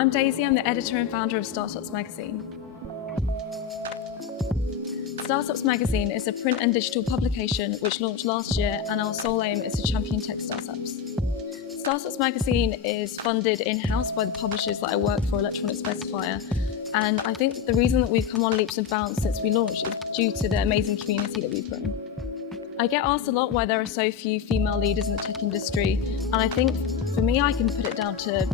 I'm Daisy, I'm the editor and founder of Startups Magazine. Startups Magazine is a print and digital publication which launched last year, and our sole aim is to champion tech startups. Startups Magazine is funded in-house by the publishers that I work for, Electronic Specifier, and I think the reason that we've come on leaps and bounds since we launched is due to the amazing community that we've grown. I get asked a lot why there are so few female leaders in the tech industry, and I think for me I can put it down to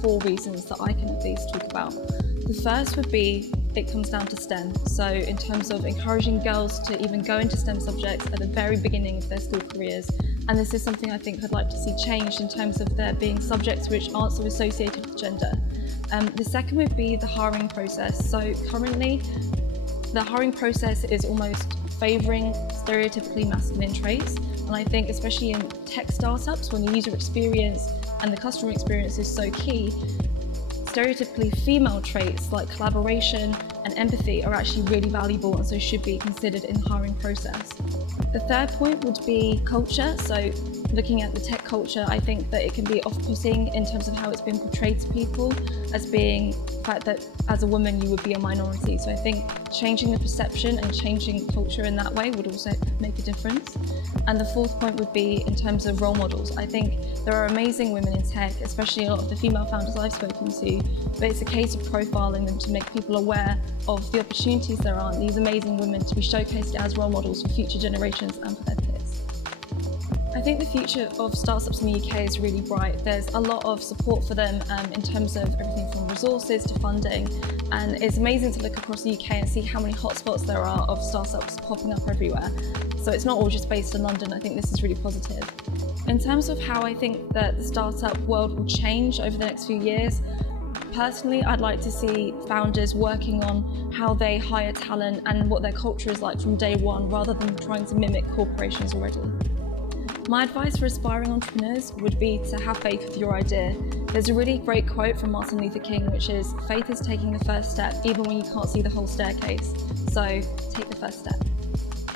4 reasons that I can at least talk about. The first would be it comes down to STEM. So in terms of encouraging girls to even go into STEM subjects at the very beginning of their school careers. And this is something I think I'd like to see changed in terms of there being subjects which aren't so associated with gender. The second would be the hiring process. So currently, the hiring process is almost favouring stereotypically masculine traits. And I think especially in tech startups, when the user experience and the customer experience is so key, stereotypically female traits like collaboration and empathy are actually really valuable and so should be considered in the hiring process. The third point would be culture. So looking at the tech culture, I think that it can be off-putting in terms of how it's been portrayed to people as being the fact that as a woman you would be a minority. So I think changing the perception and changing culture in that way would also make a difference. And the fourth point would be in terms of role models. I think there are amazing women in tech, especially a lot of the female founders I've spoken to, but it's a case of profiling them to make people aware of the opportunities there are and these amazing women to be showcased as role models for future generations and for their peers. I think the future of startups in the UK is really bright. There's a lot of support for them in terms of everything from resources to funding, and it's amazing to look across the UK and see how many hotspots there are of startups popping up everywhere. So it's not all just based in London. I think this is really positive. In terms of how I think that the startup world will change over the next few years, personally, I'd like to see founders working on how they hire talent and what their culture is like from day one, rather than trying to mimic corporations already. My advice for aspiring entrepreneurs would be to have faith with your idea. There's a really great quote from Martin Luther King, which is, "Faith is taking the first step, even when you can't see the whole staircase." So take the first step.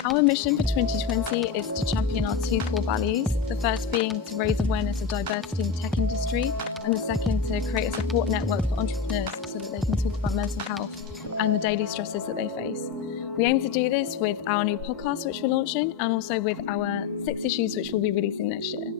Our mission for 2020 is to champion our 2 core values, the first being to raise awareness of diversity in the tech industry, and the second to create a support network for entrepreneurs so that they can talk about mental health and the daily stresses that they face. We aim to do this with our new podcast which we're launching, and also with our 6 issues which we'll be releasing next year.